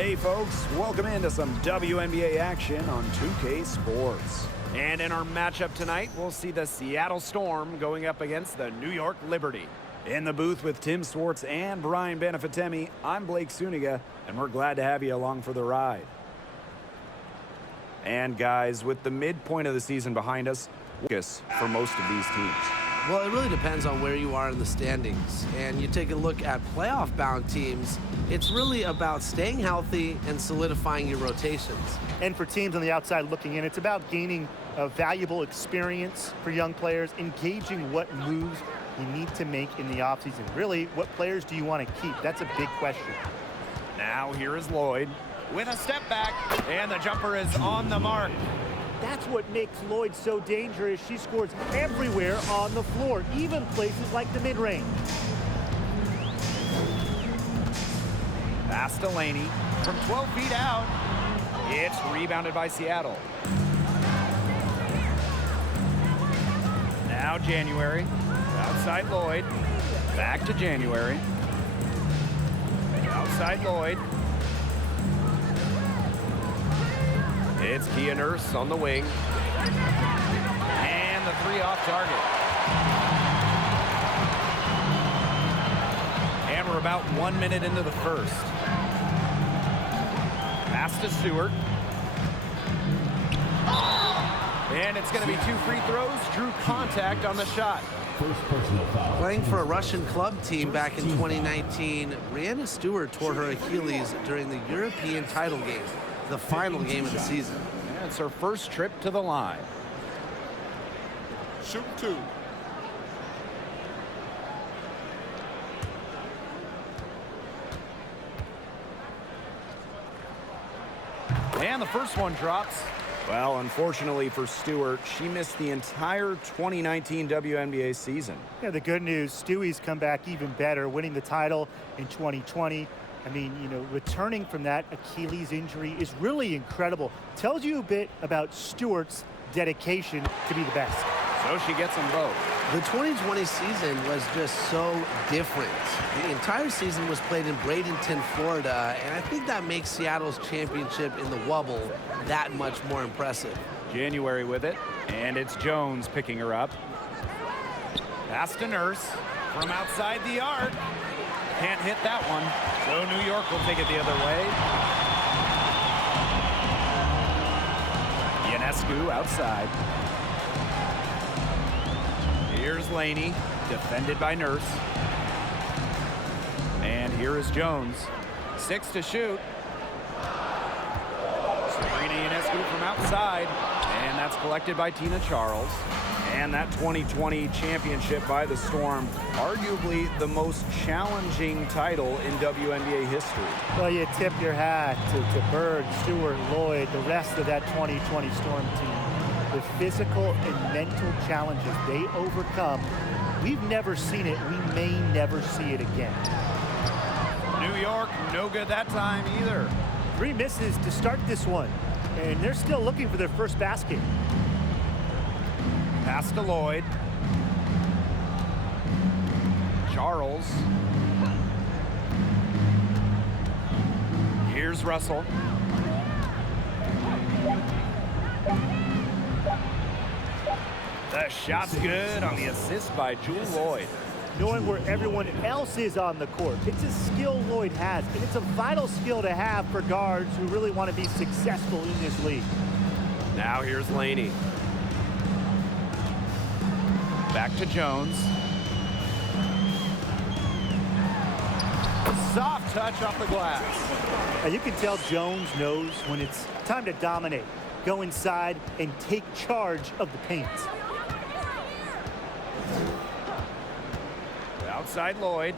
Hey folks, welcome into some WNBA action on 2K Sports. And in our matchup tonight, we'll see the Seattle Storm going up against the New York Liberty. In the booth with Tim Swartz and Brian Benefitemi, I'm Blake Suniga, and we're glad to have you along for the ride. And guys, with the midpoint of the season behind us, focus for most of these teams. Well, it really depends on where you are in the standings. And you take a look at playoff-bound teams, it's really about staying healthy and solidifying your rotations. And for teams on the outside looking in, it's about gaining a valuable experience for young players, engaging what moves you need to make in the offseason. Really, what players do you want to keep? That's a big question. Now here is Lloyd with a step back, and the jumper is on the mark. That's what makes Lloyd so dangerous. She scores everywhere on the floor, even places like the mid-range. Pass to Laney from 12 feet out. It's rebounded by Seattle. Now January. Outside Lloyd. Back to January. Outside Lloyd. It's Kia Nurse on the wing. And the three off target. And we're about 1 minute into the first. Pass to Stewart. And it's going to be 2 free throws. Drew contact on the shot. Playing for a Russian club team back in 2019, Brianna Stewart tore her Achilles during the European title game, the final game of the season. And it's her first trip to the line. Shoot 2. And the first one drops. Well, unfortunately for Stewart, she missed the entire 2019 WNBA season. Yeah, the good news, Stewie's come back even better, winning the title in 2020. I mean, you know, returning from that Achilles injury is really incredible. Tells you a bit about Stewart's dedication to be the best. So she gets them both. The 2020 season was just so different. The entire season was played in Bradenton, Florida, and I think that makes Seattle's championship in the Wubble that much more impressive. January with it, and it's Jones picking her up. Pass to Nurse from outside the arc. Can't hit that one, so New York will take it the other way. Ionescu outside. Here's Laney, defended by Nurse. And here is Jones. 6 to shoot. Sabrina Ionescu from outside. And that's collected by Tina Charles. And that 2020 championship by the Storm, arguably the most challenging title in WNBA history. Well, you tip your hat to Bird, Stewart, Lloyd, the rest of that 2020 Storm team. The physical and mental challenges they overcome, we've never seen it. We may never see it again. New York, no good that time either. 3 misses to start this one, and they're still looking for their first basket. Pass to Lloyd. Charles. Here's Russell. The shot's good on the assist by Jewel Lloyd. Knowing where everyone else is on the court. It's a skill Lloyd has, and it's a vital skill to have for guards who really want to be successful in this league. Now here's Laney. Back to Jones. Soft touch off the glass. Now you can tell Jones knows when it's time to dominate. Go inside and take charge of the paint. Outside Lloyd.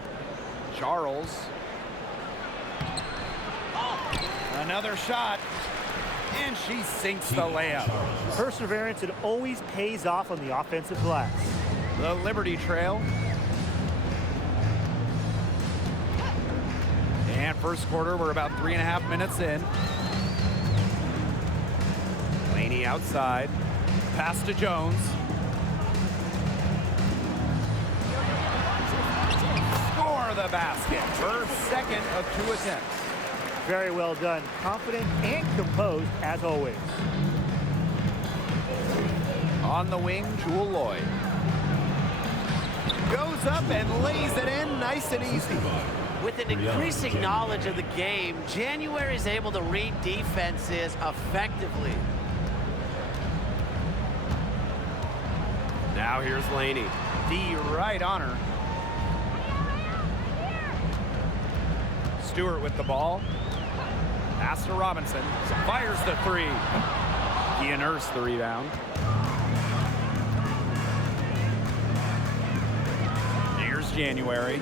Charles. Another shot. And she sinks the layup. Perseverance, it always pays off on the offensive glass. The Liberty trail. And first quarter, we're about 3.5 minutes in. Laney outside. Pass to Jones. Score the basket. Her second of 2 attempts. Very well done. Confident and composed, as always. On the wing, Jewel Lloyd. Goes up and lays it in nice and easy. With an increasing knowledge of the game, January is able to read defenses effectively. Now here's Laney. D right on her. Stewart with the ball. Pass to Robinson. Fires the three. Kia Nurse the rebound. Here's January.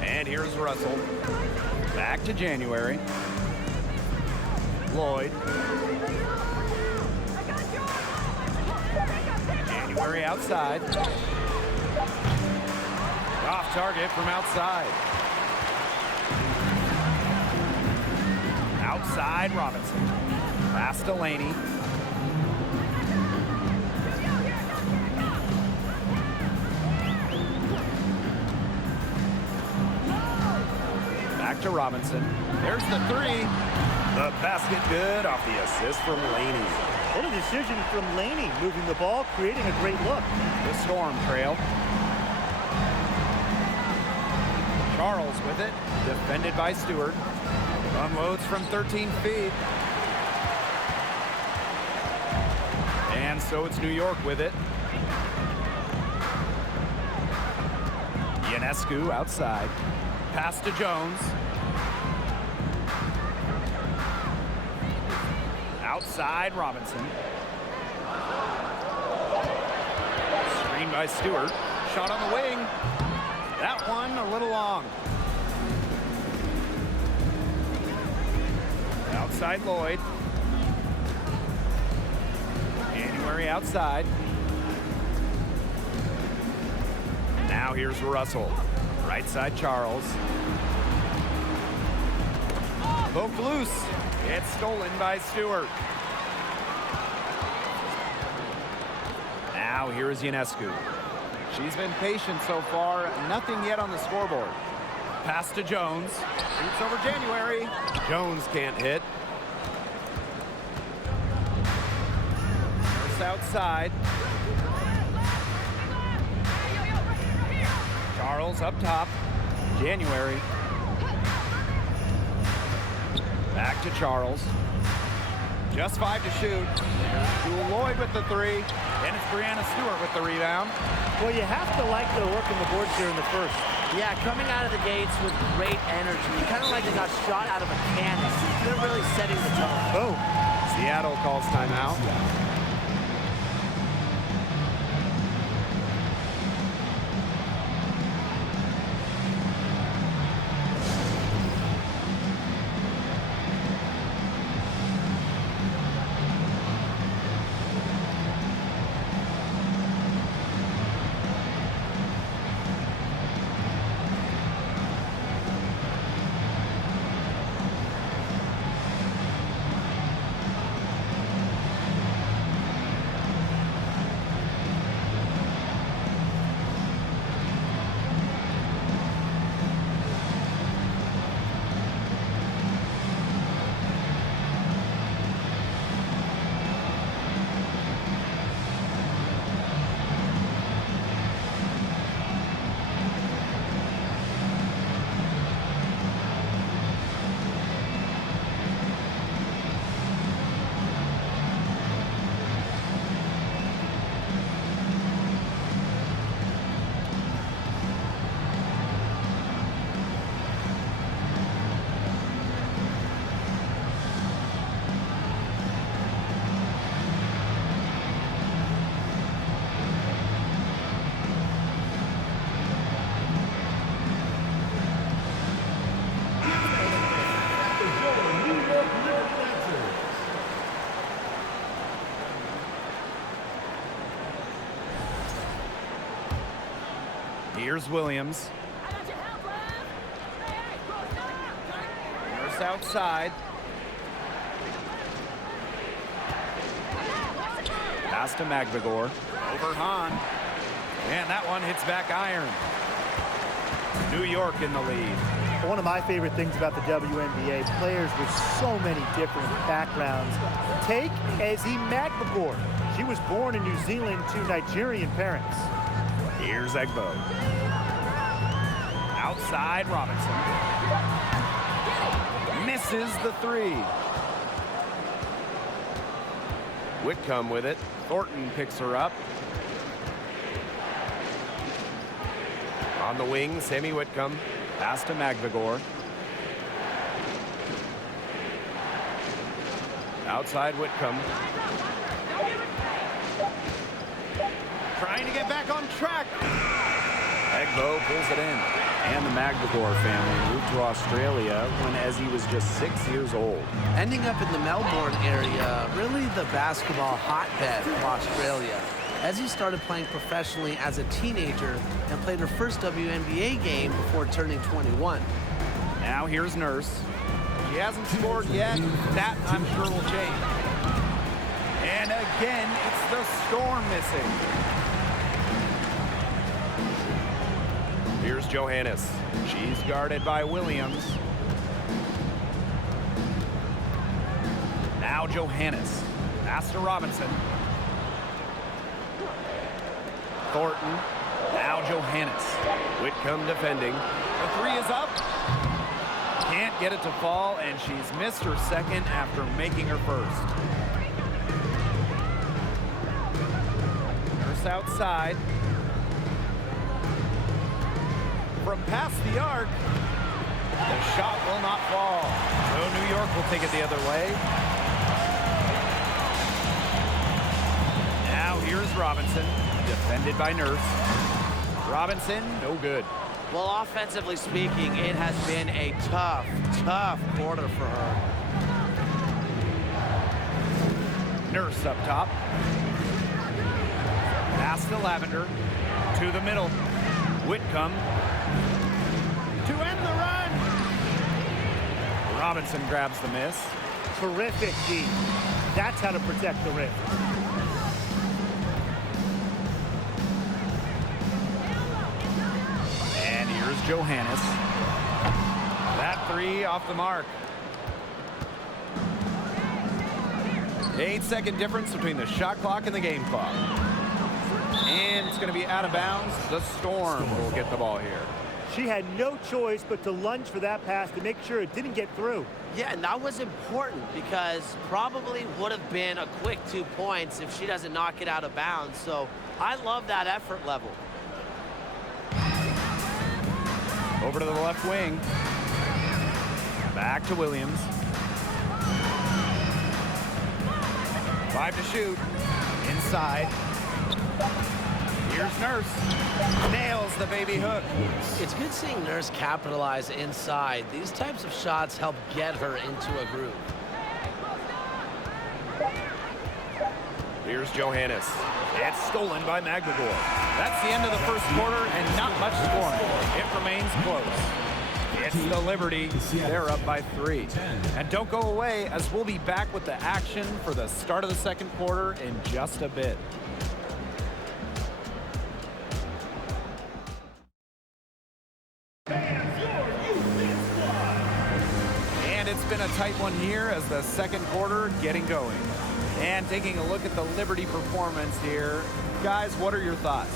And here's Russell. Back to January. Lloyd. January outside. Off target from outside. Outside Robinson. Pass to Laney. Back to Robinson. There's the three. The basket good off the assist from Laney. What a decision from Laney, moving the ball, creating a great look. The Storm trail. Charles with it, defended by Stewart. Unloads from 13 feet. And so it's New York with it. Ionescu outside. Pass to Jones. Outside Robinson. Screen by Stewart. Shot on the wing. That one a little long. Outside Lloyd. January outside. Now here's Russell. Right side Charles. Poked loose. It's stolen by Stewart. Now here is Ionescu. She's been patient so far. Nothing yet on the scoreboard. Pass to Jones. Shoots over January. Jones can't hit. First outside. Charles up top. January. Back to Charles. Just 5 to shoot. There's Jewel Lloyd with the three. And it's Brianna Stewart with the rebound. Well, you have to like the work in the boards here in the first. Yeah, coming out of the gates with great energy. Kind of like they got shot out of a cannon. They're really setting the tone. Boom. Seattle calls timeout. Here's Williams. Nurse outside. Pass to McVigor. Over Hahn. And that one hits back iron. New York in the lead. One of my favorite things about the WNBA, players with so many different backgrounds. Take Ezi Magbagor. She was born in New Zealand to Nigerian parents. Here's Egbo. Outside Robinson. Misses the three. Whitcomb with it. Thornton picks her up. On the wing, Sammy Whitcomb. Pass to Magbagor. Outside Whitcomb. Trying to get back on track. Egbo pulls it in. And the Magbagor family moved to Australia when Ezi was just 6 years old. Ending up in the Melbourne area, really the basketball hotbed of Australia. Ezi started playing professionally as a teenager and played her first WNBA game before turning 21. Now here's Nurse. She hasn't scored yet. That, I'm sure, will change. And again, it's the Storm missing. Here's Johannes. She's guarded by Williams. Now Johannes. Pass to Robinson. Thornton. Now Johannes. Whitcomb defending. The three is up. Can't get it to fall, and she's missed her second after making her first. Nurse outside. From past the arc, the shot will not fall. So New York will take it the other way. Now here's Robinson, defended by Nurse. Robinson, no good. Well, offensively speaking, it has been a tough quarter for her. Nurse up top. Pass to Lavender. To the middle. Whitcomb. To end the run. Robinson grabs the miss. Terrific D. That's how to protect the rim. And here's Johannes. That three off the mark. 8-second difference between the shot clock and the game clock. And it's going to be out of bounds. The Storm will get the ball here. She had no choice but to lunge for that pass to make sure it didn't get through. Yeah, and that was important because probably would have been a quick 2 points if she doesn't knock it out of bounds. So I love that effort level. Over to the left wing. Back to Williams. 5 to shoot. Inside. Here's Nurse. Nails the baby hook. It's good seeing Nurse capitalize inside. These types of shots help get her into a groove. Here's Johannes. It's stolen by Magbagor. That's the end of the first quarter and not much scoring. It remains close. It's the Liberty. They're up by 3. And don't go away, as we'll be back with the action for the start of the second quarter in just a bit. And it's been a tight one here as the second quarter getting going. And taking a look at the Liberty performance here. Guys, what are your thoughts?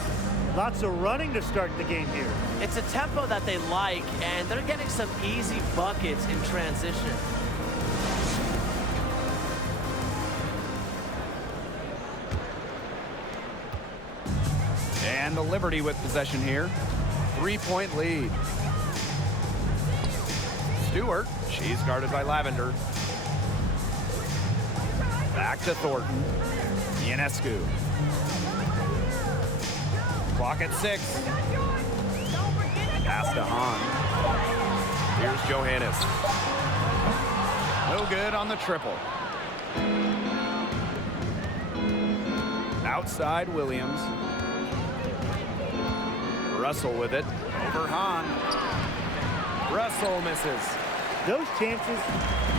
Lots of running to start the game here. It's a tempo that they like, and they're getting some easy buckets in transition. And the Liberty with possession here. 3-point lead. Stewart, she's guarded by Lavender. Back to Thornton. Ionescu. Clock at 6. Pass to Hahn. Here's Johannes. No good on the triple. Outside Williams. Russell with it. Over Hahn. Russell misses. Those chances,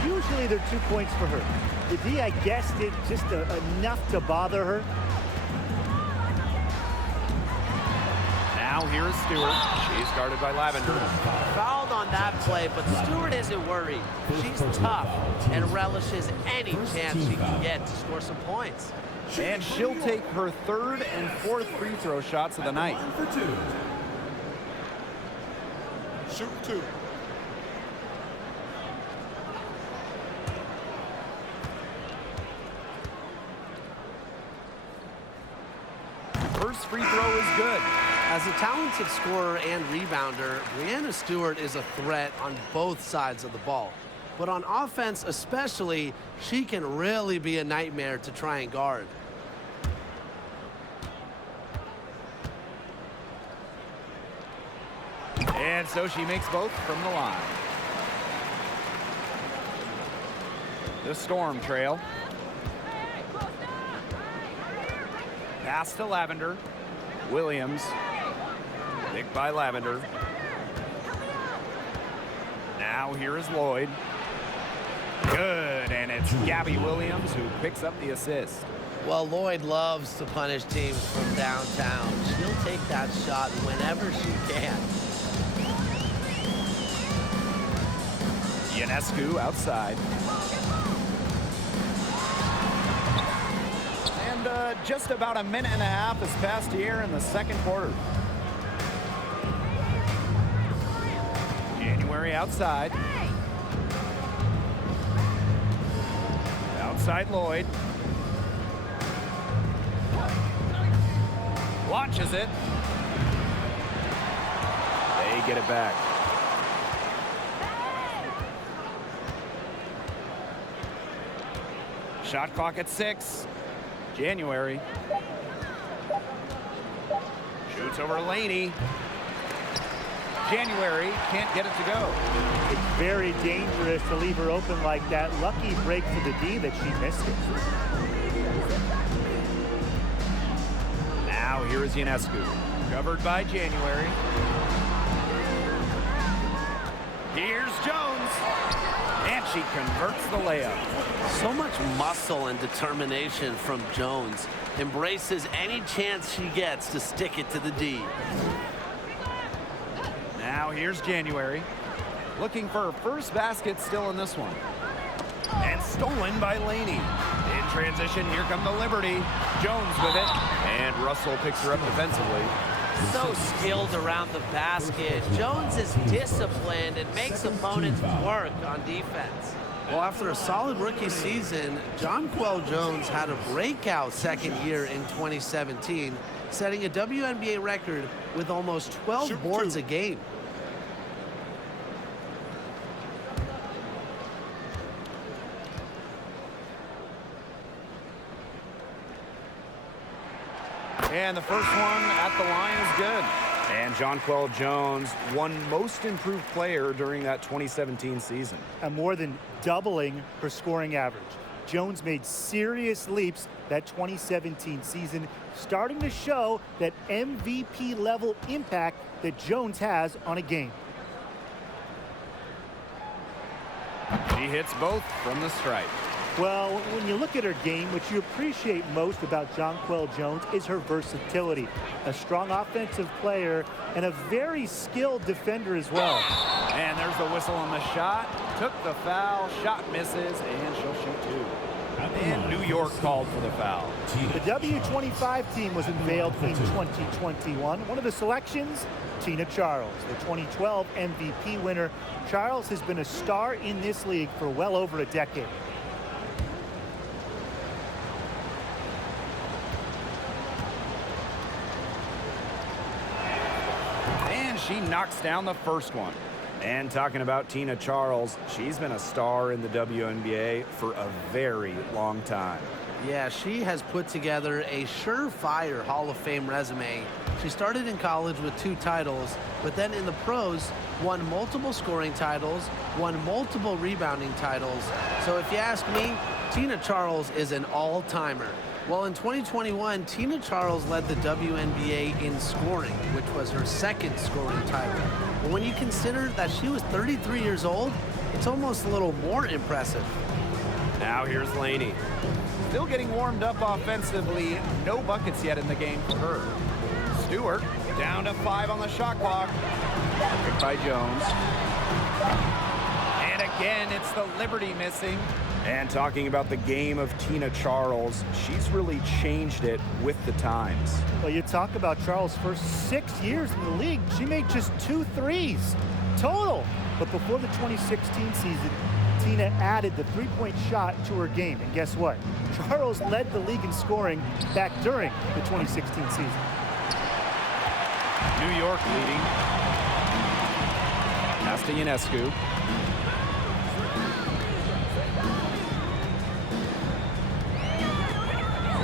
usually they're 2 points for her. The D, I guess, did just enough to bother her. Now here's Stewart. She's guarded by Lavender. Fouled on that play, but Stewart isn't worried. She's tough and relishes any chance she can get to score some points. And she'll take her third and fourth free throw shots of the night. Shoot 2. First free throw is good. As a talented scorer and rebounder, Breanna Stewart is a threat on both sides of the ball. But on offense especially, she can really be a nightmare to try and guard. And so she makes both from the line. The Storm trail. Pass to Lavender. Williams. Picked by Lavender. Now here is Lloyd. Good, and it's Gabby Williams who picks up the assist. Well, Lloyd loves to punish teams from downtown. She'll take that shot whenever she can. Ionescu outside. And just about a minute and a half has passed here in the second quarter. January outside. Outside Lloyd. Launches it. They get it back. Shot clock at 6. January. Shoots over Laney. January can't get it to go. It's very dangerous to leave her open like that. Lucky break for the D that she missed it. Now here is Ionescu. Covered by January. Here's Jones. And she converts the layup. So much muscle and determination from Jones. Embraces any chance she gets to stick it to the D. Now here's January. Looking for her first basket still in this one. And stolen by Laney. In transition, here come the Liberty. Jones with it. And Russell picks her up defensively. So skilled around the basket. Jones is disciplined and makes opponents work on defense. Well, after a solid rookie season, Jonquel Jones had a breakout second year in 2017, setting a WNBA record with almost 12 boards a game. And the first one at the line is good. And Jonquel Jones won Most Improved Player during that 2017 season. And more than doubling her scoring average. Jones made serious leaps that 2017 season, starting to show that MVP level impact that Jones has on a game. She hits both from the stripe. Well, when you look at her game, what you appreciate most about Jonquel Jones is her versatility. A strong offensive player and a very skilled defender as well. And there's the whistle on the shot. Took the foul. Shot misses, and she'll shoot 2. And New York called for the foul. The W25 team was unveiled in 2021. One of the selections, Tina Charles, the 2012 MVP winner. Charles has been a star in this league for well over a decade. She knocks down the first one. And talking about Tina Charles, she's been a star in the WNBA for a very long time. Yeah, she has put together a surefire Hall of Fame resume. She started in college with 2 titles, but then in the pros, won multiple scoring titles, won multiple rebounding titles. So if you ask me, Tina Charles is an all-timer. Well, in 2021, Tina Charles led the WNBA in scoring, which was her second scoring title. But when you consider that she was 33 years old, it's almost a little more impressive. Now here's Laney. Still getting warmed up offensively. No buckets yet in the game for her. Stewart Down to 5 on the shot clock. Picked by Jones. And again, it's the Liberty missing. And talking about the game of Tina Charles, she's really changed it with the times. Well, you talk about Charles' first 6 years in the league, she made just 2 threes total. But before the 2016 season, Tina added the three-point shot to her game. And guess what? Charles led the league in scoring back during the 2016 season. New York leading. Pass to Ionescu.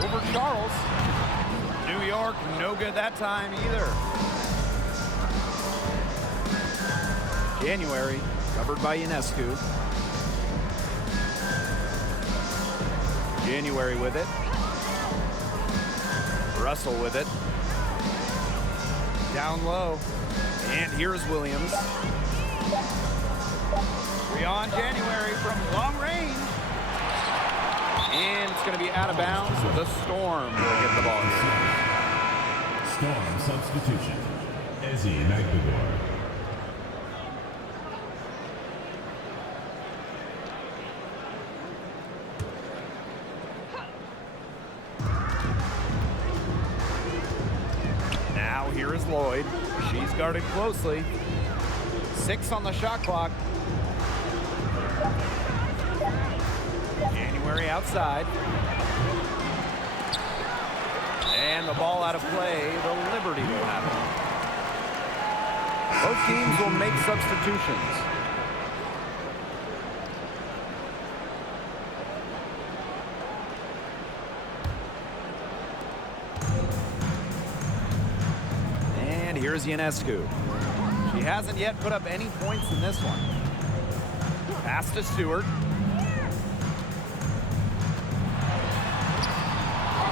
Over Charles. New York, no good that time either. January, covered by Ionescu. January with it. Russell with it. Down low. And here's Williams. 3 on January from long range. And it's going to be out of bounds. The Storm will get the ball here. Storm substitution. Ezzy McBagor. Now here is Lloyd. She's guarded closely. 6 on the shot clock. January outside. And the ball out of play. The Liberty will have it. Both teams will make substitutions. And here's Ionescu. She hasn't yet put up any points in this one. Pass to Stewart.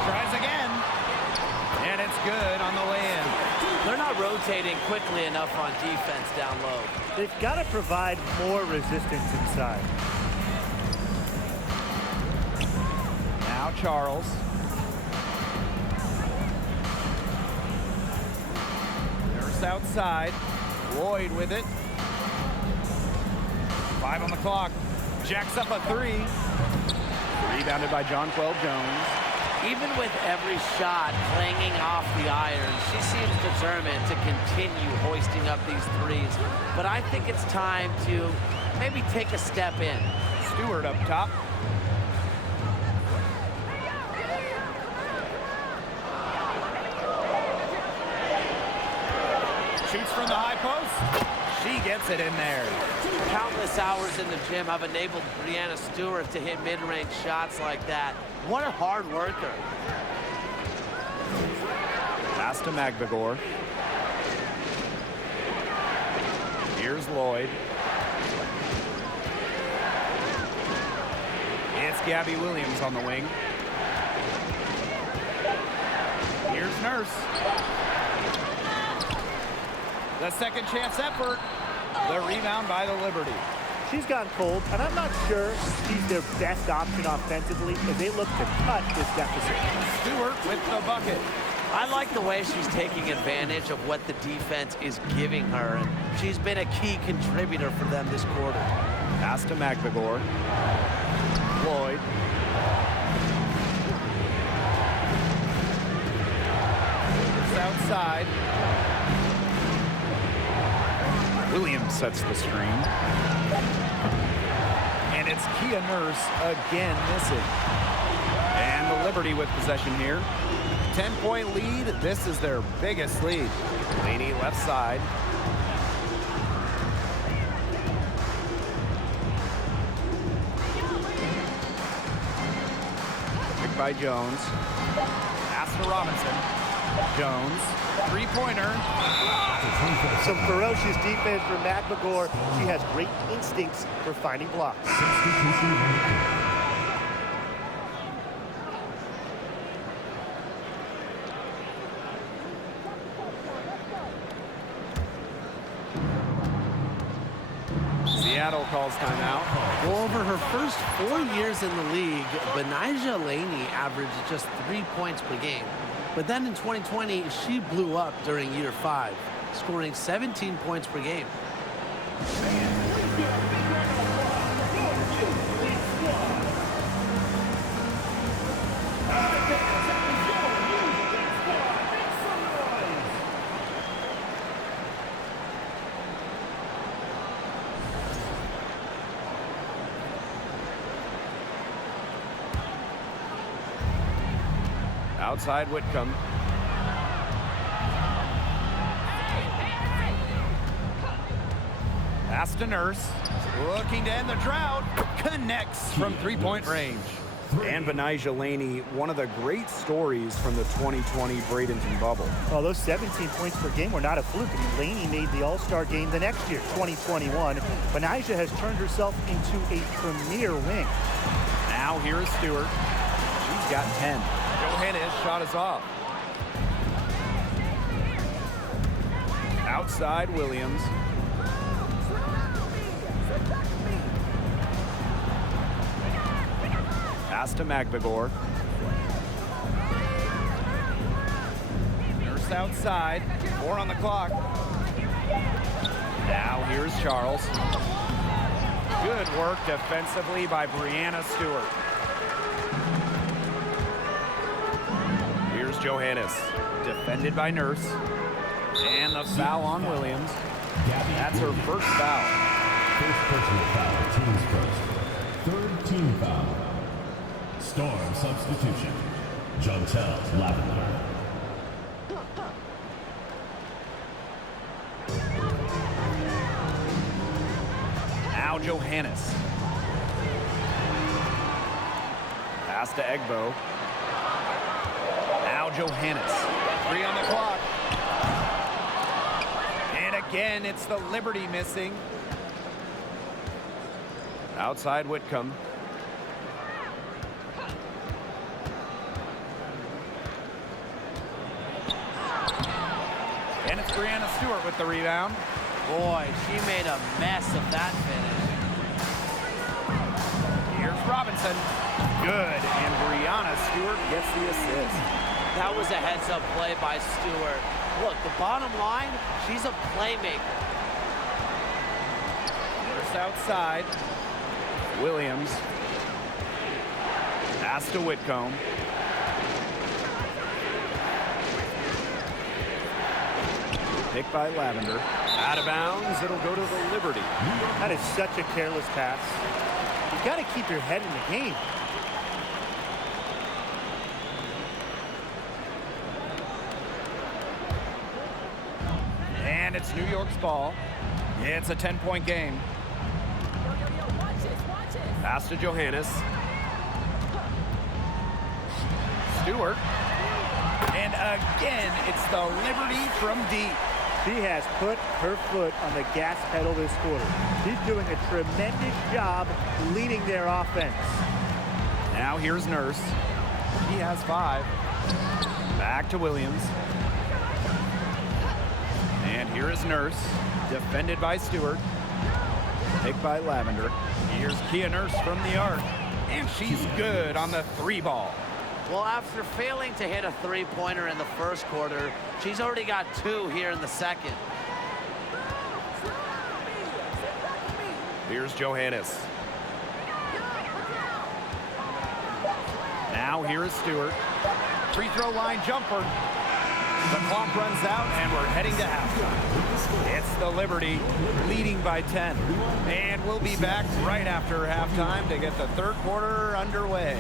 Tries again. And it's good on the way in. They're not rotating quickly enough on defense down low. They've got to provide more resistance inside. Now Charles. Nurse outside. Lloyd with it. 5 on the clock. Jacks up a 3. Rebounded by Jonquel Jones. Even with every shot clanging off the iron, she seems determined to continue hoisting up these threes. But I think it's time to maybe take a step in. Stewart up top. Shoots from the high post. She gets it in there. Countless hours in the gym have enabled Breanna Stewart to hit mid-range shots like that. What a hard worker. Pass to McBagor. Here's Lloyd. It's Gabby Williams on the wing. Here's Nurse. The second chance effort. The rebound by the Liberty. She's gone cold, and I'm not sure she's their best option offensively as they look to cut this deficit. Stewart with the bucket. I like the way she's taking advantage of what the defense is giving her, and she's been a key contributor for them this quarter. Pass to McBagor. Lloyd. It's outside. Williams sets the screen. And it's Kia Nurse again missing. And the Liberty with possession here. 10-point lead. This is their biggest lead. Laney left side. Picked by Jones. Pass to Robinson. Jones. Three-pointer. Some ferocious defense from McBagor. She has great instincts for finding blocks. Substitution on the court. Seattle calls timeout. Well, over her first 4 years in the league, Benijah Laney averaged just 3 points per game. But then in 2020, she blew up during year 5, scoring 17 points per game. Outside Whitcomb. Pass to Nurse. Looking to end the drought. Connects from three-point range. And Benijah Laney, one of the great stories from the 2020 Bradenton bubble. Well, those 17 points per game were not a fluke. I mean, Laney made the All-Star game the next year, 2021. Benijah has turned herself into a premier wing. Now here is Stewart. She's got 10. Johannes shot is off. Outside Williams. Pass to McBagor. Nurse outside. 4 on the clock. Now here's Charles. Good work defensively by Brianna Stewart. Here's Johannes. Defended by Nurse. And the foul on Williams. That's her first foul. First personal foul, team's first. Third team foul. Storm substitution. Jontel Lavender. Now Johannes. Pass to Egbo. Now Johannes. 3 on the clock. And again, it's the Liberty missing. Outside Whitcomb. And it's Brianna Stewart with the rebound. Boy, she made a mess of that finish. Here's Robinson. Good, and Brianna Stewart gets the assist. That was a heads-up play by Stewart. Look, the bottom line, she's a playmaker. First outside. Williams. Pass to Whitcomb. Picked by Lavender. Out of bounds. It'll go to the Liberty. That is such a careless pass. You got to keep your head in the game. And it's New York's ball. It's a 10-point game. Pass to Johannes. Stewart. And again, it's the Liberty from deep. She has put her foot on the gas pedal this quarter. She's doing a tremendous job leading their offense. Now here's Nurse. He has 5. Back to Williams. And here is Nurse. Defended by Stewart. Picked by Lavender. Here's Kia Nurse from the arc. And she's good on the 3 ball. Well, after failing to hit a three-pointer in the first quarter, she's already got 2 here in the second. Here's Johannes. Now here is Stewart. Free throw line jumper. The clock runs out and we're heading to halftime. It's the Liberty leading by 10. And we'll be back right after halftime to get the third quarter underway.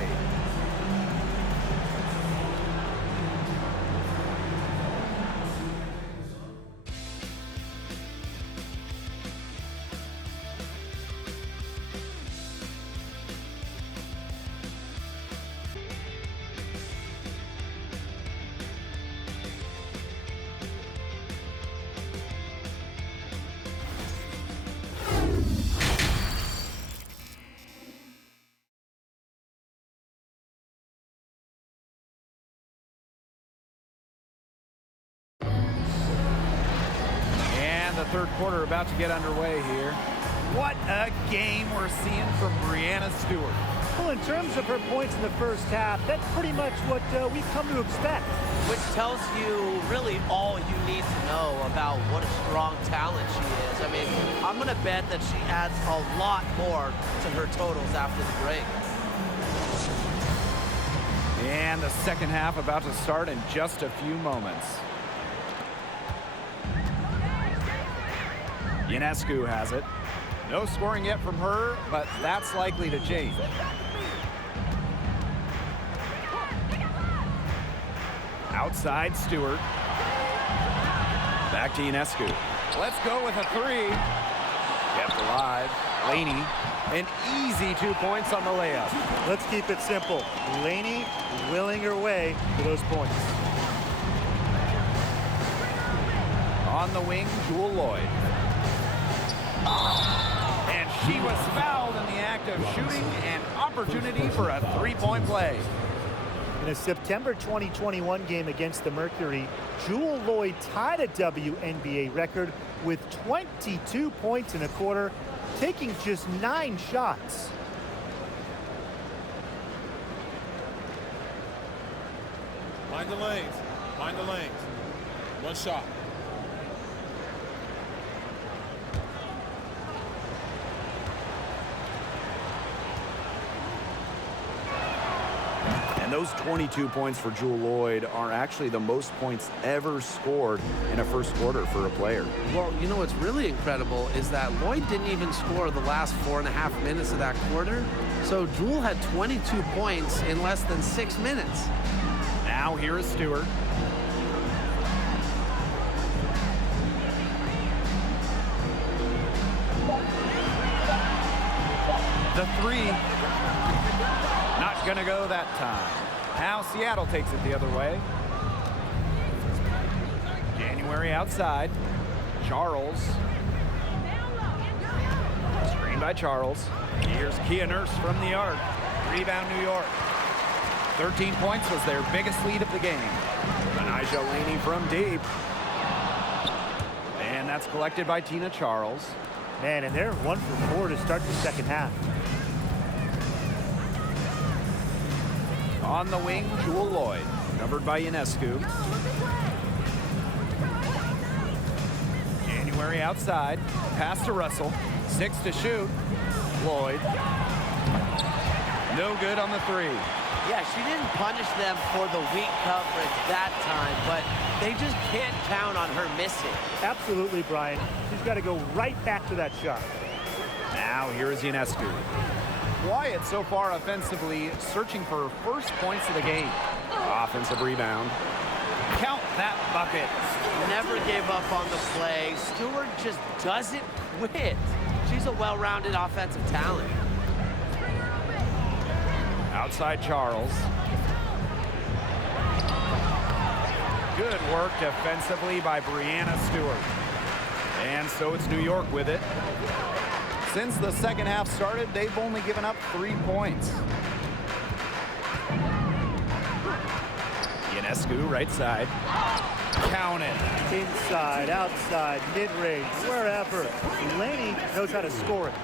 The third quarter about to get underway here. What a game we're seeing from Brianna Stewart. Well, in terms of her points in the first half, that's pretty much what we've come to expect. Which tells you really all you need to know about what a strong talent she is. I mean, I'm going to bet that she adds a lot more to her totals after the break. And the second half about to start in just a few moments. Ionescu has it. No scoring yet from her, but that's likely to change. Outside Stewart. Back to Ionescu. Let's go with a three. Kept alive. Laney. An easy 2 points on the layup. Let's keep it simple. Laney willing her way to those points. On the wing, Jewel Lloyd. And she was fouled in the act of shooting, an opportunity for a three-point play. In a September 2021 game against the Mercury, Jewel Lloyd tied a WNBA record with 22 points in a quarter, taking just 9 shots. Mind the lanes. Mind the lanes. One shot. And those 22 points for Jewel Lloyd are actually the most points ever scored in a first quarter for a player. Well, you know what's really incredible is that Lloyd didn't even score the last 4.5 minutes of that quarter. So Jewel had 22 points in less than 6 minutes. Now here is Stewart. The three. Not gonna go that time. Now Seattle takes it the other way. January outside. Charles. Screen by Charles. Here's Kia Nurse from the arc. Rebound New York. 13 points was their biggest lead of the game. Anijah Laney from deep. And that's collected by Tina Charles. Man, and they're 1 for 4 to start the second half. On the wing, Jewel Lloyd, covered by Ionescu. January outside, pass to Russell, 6 to shoot. Lloyd. No good on the three. Yeah, she didn't punish them for the weak coverage that time, but they just can't count on her missing. Absolutely, Brian. She's got to go right back to that shot. Now here is Ionescu. Quiet so far offensively, searching for first points of the game. Offensive rebound. Count that bucket. Never gave up on the play. Stewart just doesn't quit. She's a well-rounded offensive talent. Outside Charles. Good work defensively by Brianna Stewart. And so it's New York with it. Since the second half started, they've only given up 3 points. Ionescu, right side. Count it. Inside, outside, mid-range, wherever. Laney knows how to score it.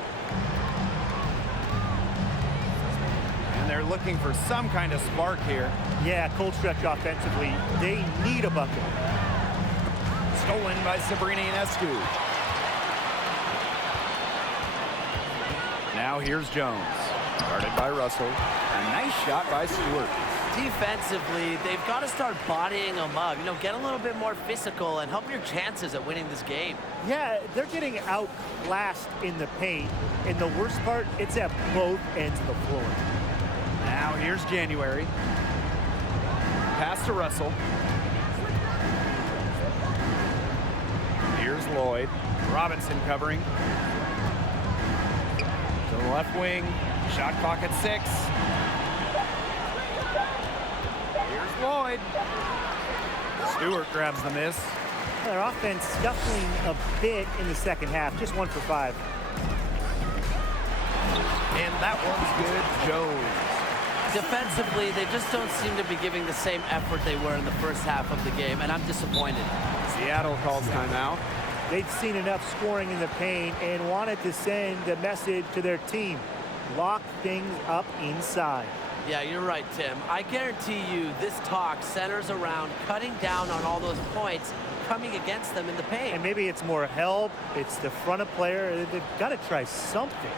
And they're looking for some kind of spark here. Yeah, cold stretch offensively. They need a bucket. Stolen by Sabrina Ionescu. Now here's Jones. Guarded by Russell. A nice shot by Stewart. Defensively, they've got to start bodying them up. You know, get a little bit more physical and help your chances at winning this game. Yeah, they're getting outclassed in the paint. And the worst part, it's at both ends of the floor. Now here's January. Pass to Russell. Here's Lloyd. Robinson covering. To the left wing. Shot clock at 6. Here's Lloyd. Stewart grabs the miss. Their offense scuffling a bit in the second half. Just 1 for 5. And that one's good. Jones. Defensively, they just don't seem to be giving the same effort they were in the first half of the game, and I'm disappointed. Seattle calls timeout. They'd seen enough scoring in the paint and wanted to send a message to their team. lock things up inside. Yeah, you're right, Tim. I guarantee you this talk centers around cutting down on all those points coming against them in the paint. And maybe it's more help. It's the front of player. They've got to try something.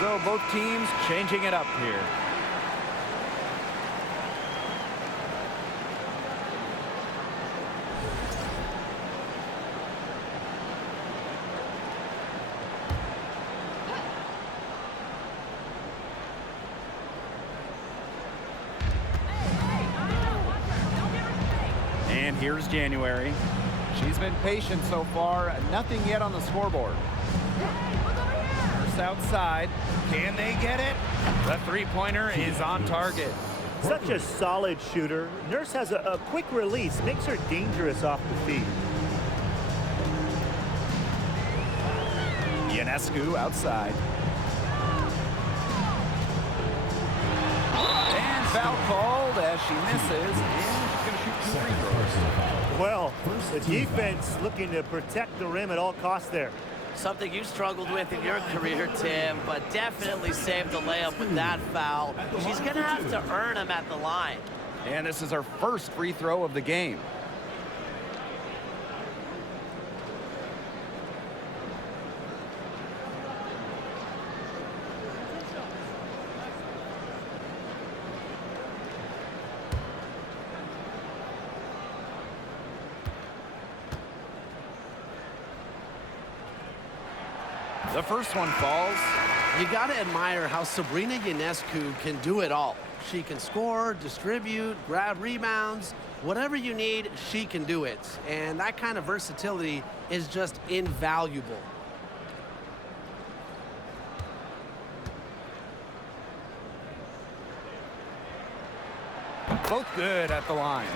So both teams changing it up here. And here's January. She's been patient so far. Nothing yet on the scoreboard. Outside. Can they get it? The three-pointer is on target. Such a solid shooter. Nurse has a quick release, makes her dangerous off the feet. Ionescu outside. And foul called as she misses. And she's going to shoot 2 free throws. Well, the defense looking to protect the rim at all costs there. Something you struggled with in your career, Tim, but definitely saved the layup with that foul. She's going to have to earn him at the line. And this is her first free throw of the game. The first one falls. You got to admire how Sabrina Ionescu can do it all. She can score, distribute, grab rebounds. Whatever you need, she can do it. And that kind of versatility is just invaluable. Both good at the line.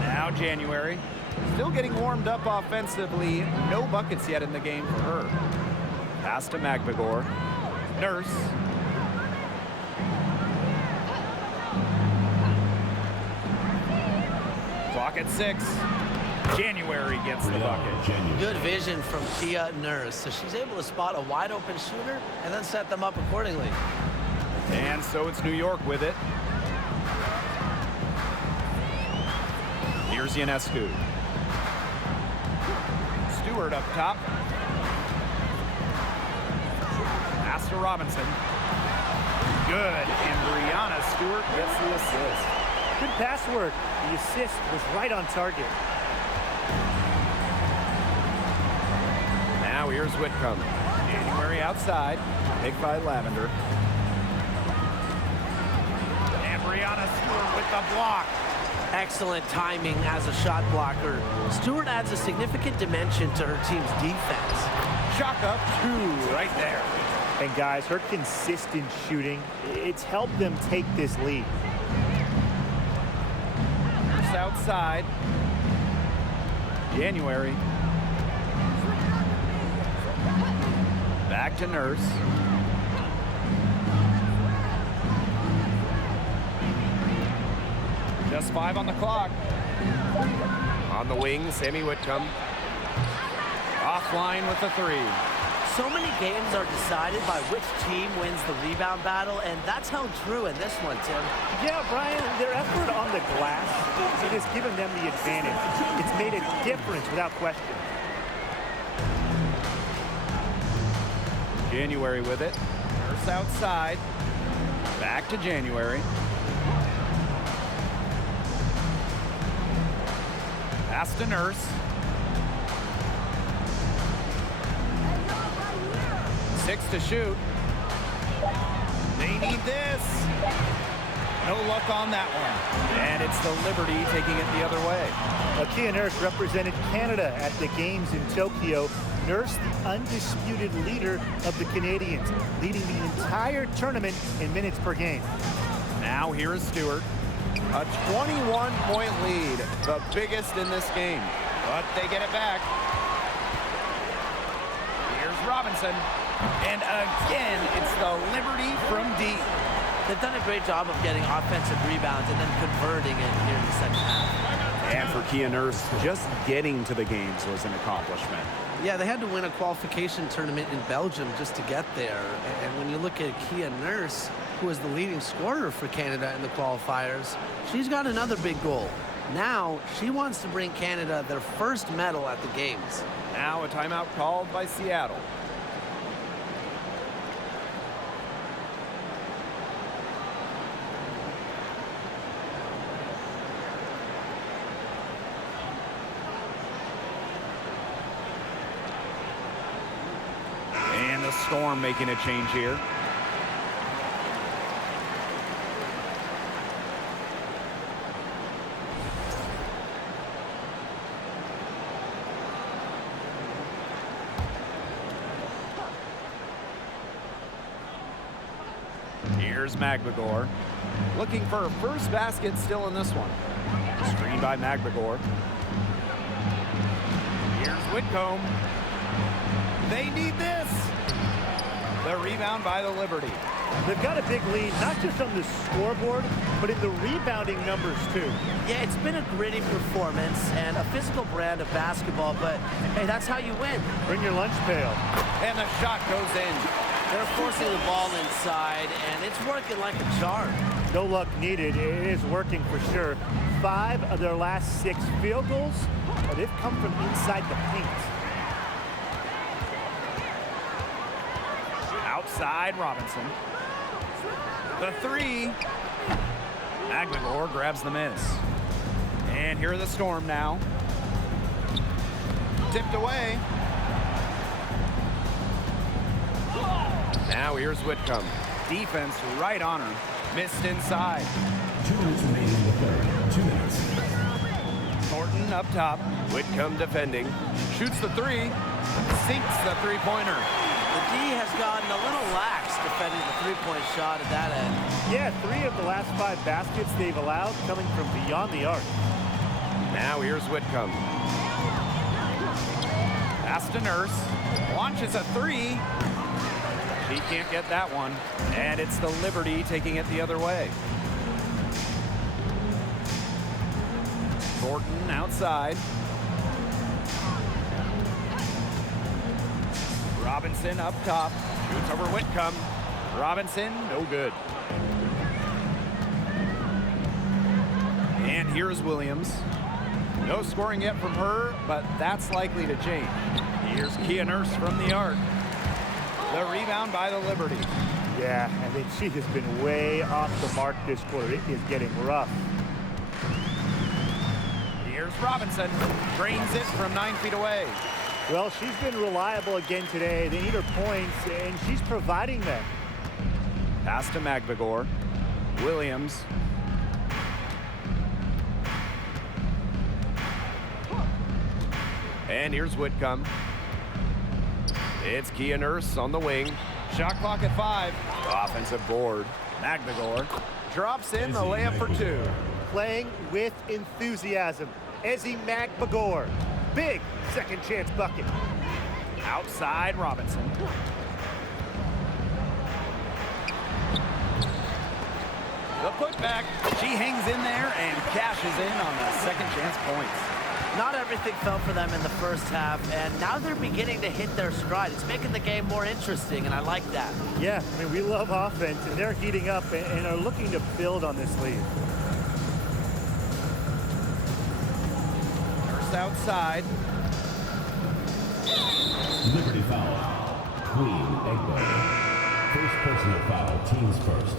Now January. Still getting warmed up offensively. No buckets yet in the game for her. Pass to McBagor. Nurse. Clock at 6. January gets the bucket. Good vision from Kia Nurse. So she's able to spot a wide open shooter and then set them up accordingly. And so it's New York with it. Here's Ionescu. Stewart up top. Pass to Robinson. Good. And Brianna Stewart gets the assist. Good pass work. The assist was right on target. Now here's Whitcomb. January outside. Picked by Lavender. And Brianna Stewart with the block. Excellent timing as a shot blocker. Stewart adds a significant dimension to her team's defense. Chalk up 2 right there. And guys, her consistent shooting, it's helped them take this lead. Nurse outside. January. Back to Nurse. Just 5 on the clock. On the wing, Sammy Whitcomb. Offline with the 3. So many games are decided by which team wins the rebound battle, and that's held true in this one, Tim. Yeah, Brian, their effort on the glass, it has given them the advantage. It's made a difference without question. January with it. Nurse outside. Back to January. Pass to Nurse. 6 to shoot. They need this. No luck on that one. And it's the Liberty taking it the other way. Kia Nurse represented Canada at the games in Tokyo. Nurse, the undisputed leader of the Canadians, leading the entire tournament in minutes per game. Now here is Stewart. A 21-point lead, the biggest in this game. But they get it back. Here's Robinson. And again, it's the Liberty from deep. They've done a great job of getting offensive rebounds and then converting it here in the second half. And for Kia Nurse, just getting to the games was an accomplishment. Yeah, they had to win a qualification tournament in Belgium just to get there. And when you look at Kia Nurse, who is the leading scorer for Canada in the qualifiers, she's got another big goal. Now, she wants to bring Canada their first medal at the games. Now a timeout called by Seattle. And the Storm making a change here. Here's McGregor, looking for her first basket still in this one. Screen by McGregor. Here's Whitcomb. They need this. The rebound by the Liberty. They've got a big lead, not just on the scoreboard, but in the rebounding numbers, too. Yeah, it's been a gritty performance and a physical brand of basketball, but hey, that's how you win. Bring your lunch pail. And the shot goes in. They're forcing the ball inside, and it's working like a charm. No luck needed. It is working for sure. 5 of their last 6 field goals, they've come from inside the paint. Outside Robinson. The three. McGregor grabs the miss. And here are the Storm now. Tipped away. Now here's Whitcomb. Defense right on her. Missed inside. 2 minutes remaining in the third. 2 minutes. Thornton up top. Whitcomb defending. Shoots the three. Sinks the three-pointer. The D has gotten a little lax defending the three-point shot at that end. Yeah, 3 of the last 5 baskets they've allowed coming from beyond the arc. Now here's Whitcomb. Pass to Nurse. Launches a three. She can't get that one. And it's the Liberty taking it the other way. Thornton outside. Robinson up top. Shoots over Whitcomb. Robinson, no good. And here's Williams. No scoring yet from her, but that's likely to change. Here's Kia Nurse from the arc. The rebound by the Liberty. Yeah, I think she has been way off the mark this quarter. It is getting rough. Here's Robinson. Drains it from 9 feet away. Well, she's been reliable again today. They need her points, and she's providing them. Pass to McGregor. Williams. And here's Whitcomb. It's Kia Nurse on the wing. Shot clock at 5. Offensive board. McGregor drops in the layup for 2. Playing with enthusiasm. Ezzy McGregor. Big second chance bucket. Outside Robinson. The putback. She hangs in there and cashes in on the second chance points. Not everything fell for them in the first half, and now they're beginning to hit their stride. It's making the game more interesting, and I like that. Yeah, I mean, we love offense, and they're heating up and are looking to build on this lead. First outside. Liberty foul. Queen Egbo. First personal foul, teams first.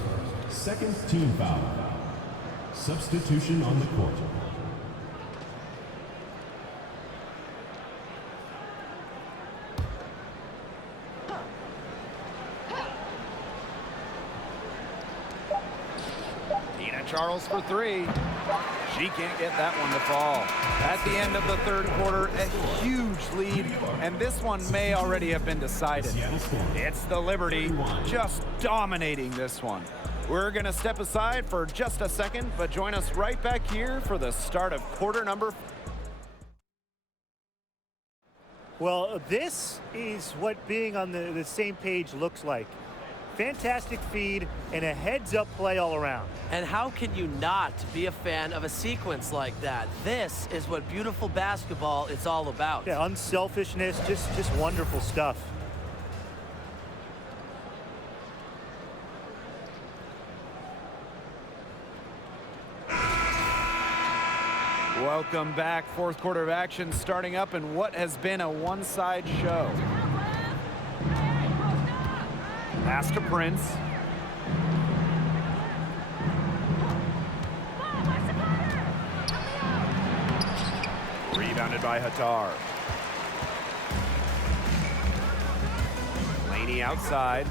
Second team foul. Substitution on the court. Charles for three. She can't get that one to fall. At the end of the third quarter, a huge lead, and this one may already have been decided. It's the Liberty just dominating this one. We're going to step aside for just a second, but join us right back here for the start of quarter number. Well, this is what being on the same page looks like. Fantastic feed and a heads-up play all around. And how can you not be a fan of a sequence like that? This is what beautiful basketball is all about. Yeah, unselfishness, just wonderful stuff. Welcome back. Fourth quarter of action starting up in what has been a one-side show. Pass to Prince. Rebounded by Hattar. Laney outside.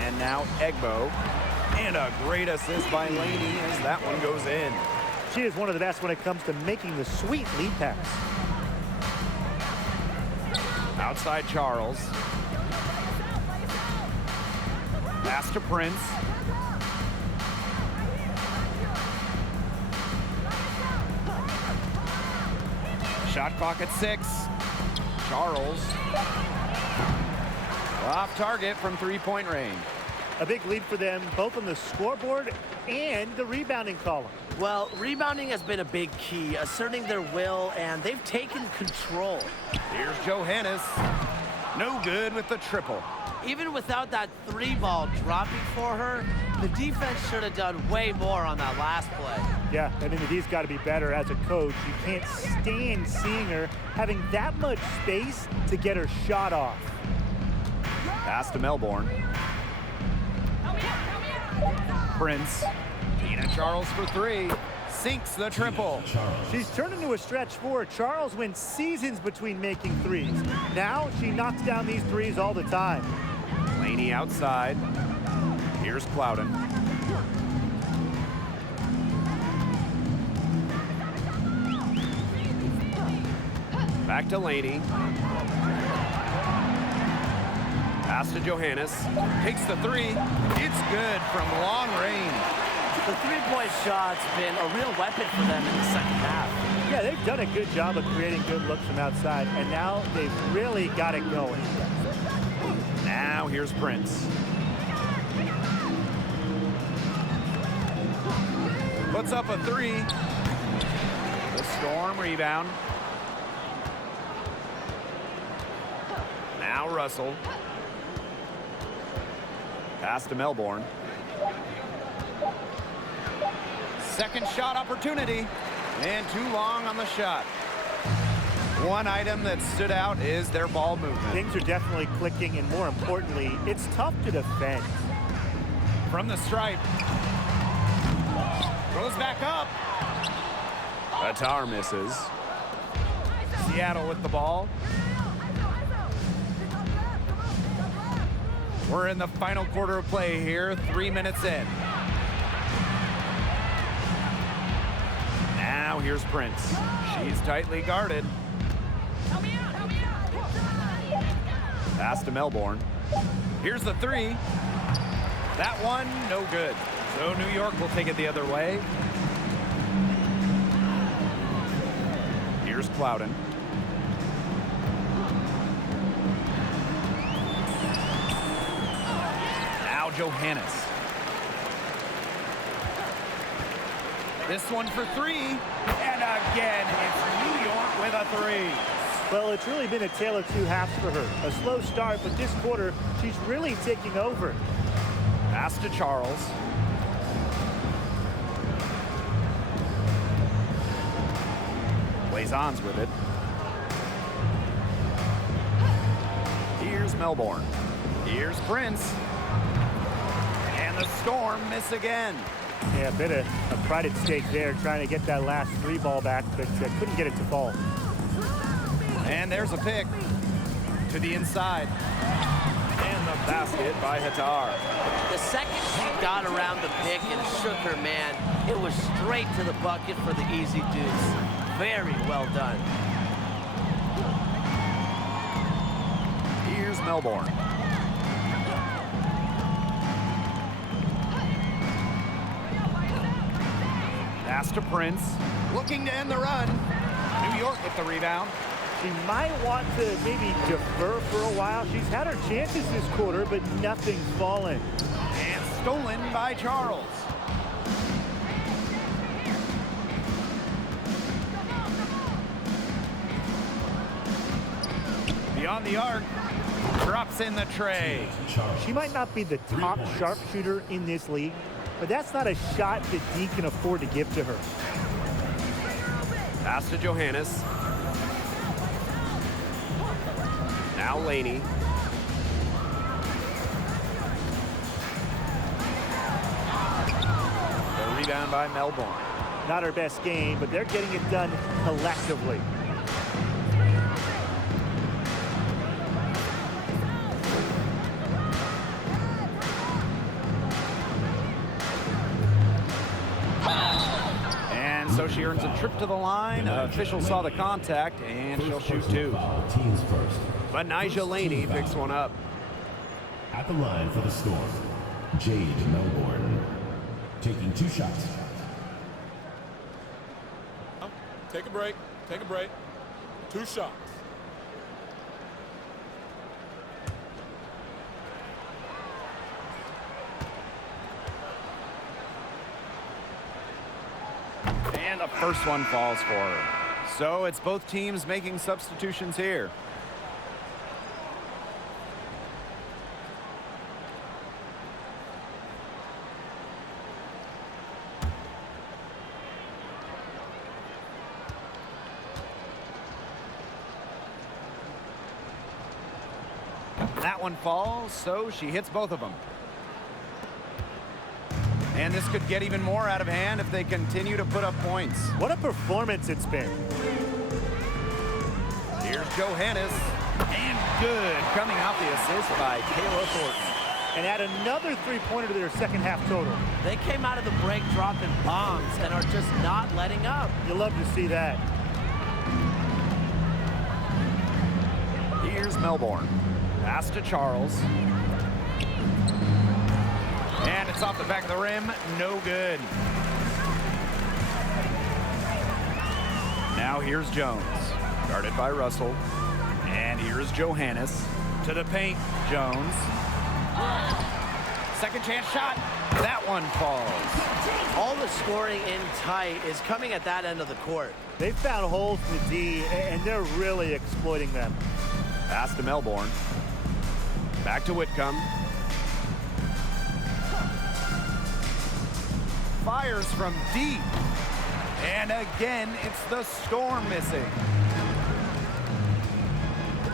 And now Egbo. And a great assist by Laney as that one goes in. She is one of the best when it comes to making the sweet lead pass. Outside Charles. Pass to Prince. Shot clock at 6. Charles. Off target from three-point range. A big lead for them, both on the scoreboard and the rebounding column. Well, rebounding has been a big key, asserting their will, and they've taken control. Here's Johannes. No good with the triple. Even without that three ball dropping for her, the defense should have done way more on that last play. Yeah, I mean, he's got to be better as a coach. You can't stand seeing her having that much space to get her shot off. Pass to Melbourne. Prince. Tina Charles for three. Sinks the triple. She's turned into a stretch four. Charles went seasons between making threes. Now she knocks down these threes all the time. Laney outside. Here's Clouden. Back to Laney. Pass to Johannes. Takes the three. It's good from long range. The three-point shot's been a real weapon for them in the second half. Yeah, they've done a good job of creating good looks from outside, and now they've really got it going. Now here's Prince. Puts up a three. The Storm rebound. Now Russell. Pass to Melbourne. Second shot opportunity, and too long on the shot. One item that stood out is their ball movement. Things are definitely clicking, and more importantly, it's tough to defend. From the stripe. Goes back up. Hattar misses. Seattle with the ball. We're in the final quarter of play here, 3 minutes in. Now here's Prince. She's tightly guarded. Pass to Melbourne. Here's the three. That one, no good. So New York will take it the other way. Here's Clouden. Now Johannes. This one for three. And again, it's New York with a three. Well, it's really been a tale of two halves for her. A slow start, but this quarter, she's really taking over. Pass to Charles. Blazon's with it. Here's Melbourne. Here's Prince. And the Storm miss again. Yeah, a bit of a pride at stake there, trying to get that last three ball back, but couldn't get it to fall. And there's a pick to the inside. And the basket by Hatar. The second she got around the pick and shook her man, it was straight to the bucket for the easy deuce. Very well done. Here's Melbourne. Pass to Prince. Looking to end the run. New York with the rebound. She might want to maybe defer for a while. She's had her chances this quarter, but nothing's fallen. And stolen by Charles. Beyond the arc. Drops in the tray. She might not be the top sharpshooter in this league, but that's not a shot that Dee can afford to give to her. Pass to Johannes. Now Laney. The rebound by Melbourne. Not her best game, but they're getting it done collectively. And so she earns a trip to the line. Official saw the contact, and she'll shoot two. Teams first. But Nigel Laney picks one up. At the line for the Storm, Jade Melbourne. Taking 2 shots. Take a break. Take a break. 2 shots. And the first one falls for her. So it's both teams making substitutions here. That one falls, so she hits both of them. And this could get even more out of hand if they continue to put up points. What a performance it's been. Here's Johannes. And good. Coming off the assist by Kayla Thornton. And add another three-pointer to their second half total. They came out of the break dropping bombs and are just not letting up. You love to see that. Here's Melbourne. Pass to Charles. And it's off the back of the rim. No good. Now here's Jones. Guarded by Russell. And here's Johannes. To the paint, Jones. Second chance shot. That one falls. All the scoring in tight is coming at that end of the court. They've found holes to D, and they're really exploiting them. Pass to Melbourne. Back to Whitcomb. Fires from deep. And again, it's the Storm missing.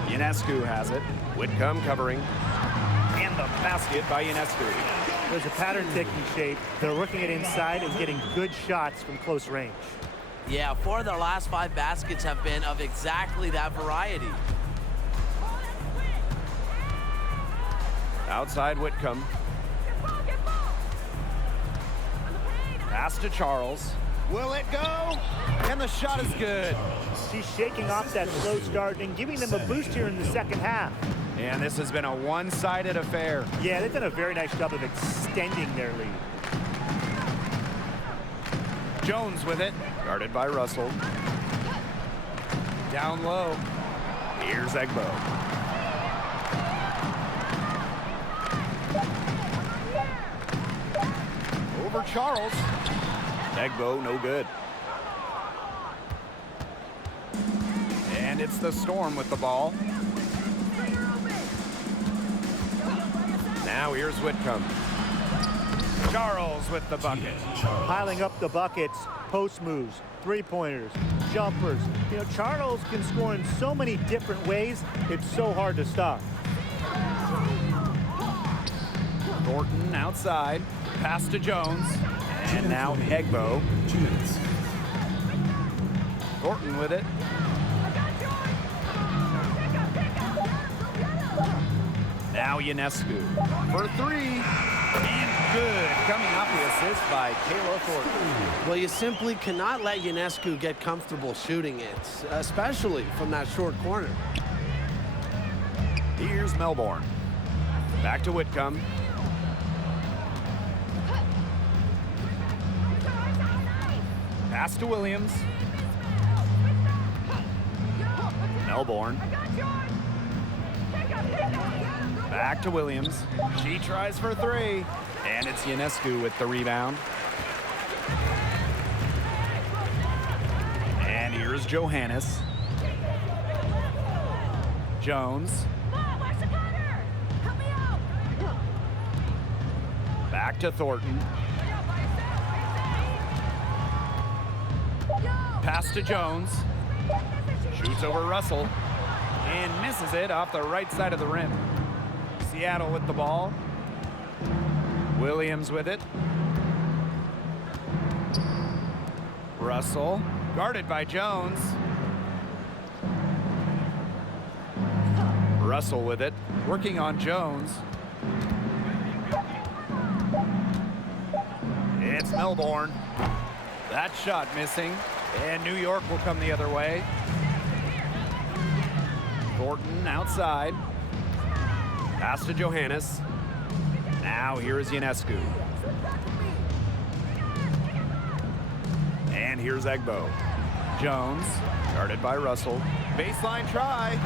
Ionescu has it. Whitcomb covering. And the basket by Ionescu. There's a pattern taking shape. They're working it inside and getting good shots from close range. Yeah, 4 of their last 5 baskets have been of exactly that variety. Outside Whitcomb. Pass to Charles. Will it go? And the shot is good. She's shaking off that slow start and giving them a boost here in the second half. And this has been a one-sided affair. Yeah, they've done a very nice job of extending their lead. Jones with it. Guarded by Russell. Down low. Here's Egbo. Over Charles. Egbo, no good. And it's the Storm with the ball. Now here's Whitcomb. Charles with the bucket. Piling up the buckets, post moves, three-pointers, jumpers. You know, Charles can score in so many different ways, it's so hard to stop. Thornton outside. Pass to Jones. And now Egbo. 2 minutes. Thornton with it. Now Ionescu for three. And good. Coming off the assist by Kayla Thornton. Well, you simply cannot let Ionescu get comfortable shooting it, especially from that short corner. Here's Melbourne. Back to Whitcomb. Pass to Williams. Melbourne. Back to Williams. She tries for three. And it's Ionescu with the rebound. And here's Johannes. Jones. Back to Thornton. Pass to Jones. Shoots over Russell. And misses it off the right side of the rim. Seattle with the ball. Williams with it. Russell, guarded by Jones. Russell with it, working on Jones. It's Melbourne. That shot missing, and New York will come the other way. Thornton outside. Pass to Johannes. Now here is Ionescu. And here's Egbo. Jones, guarded by Russell. Baseline try.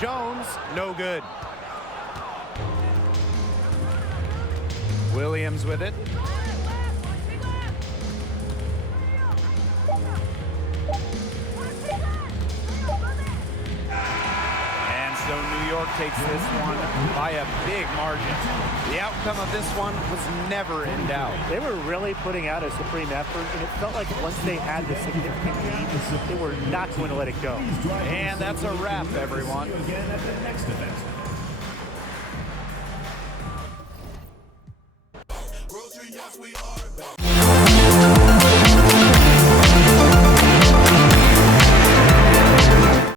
Jones, no good. Williams with it. So New York takes this one by a big margin. The outcome of this one was never in doubt. They were really putting out a supreme effort, and it felt like once they had the significant lead, they were not going to let it go. And that's a wrap, everyone. Again at the next event. Rotary, yes, we are back.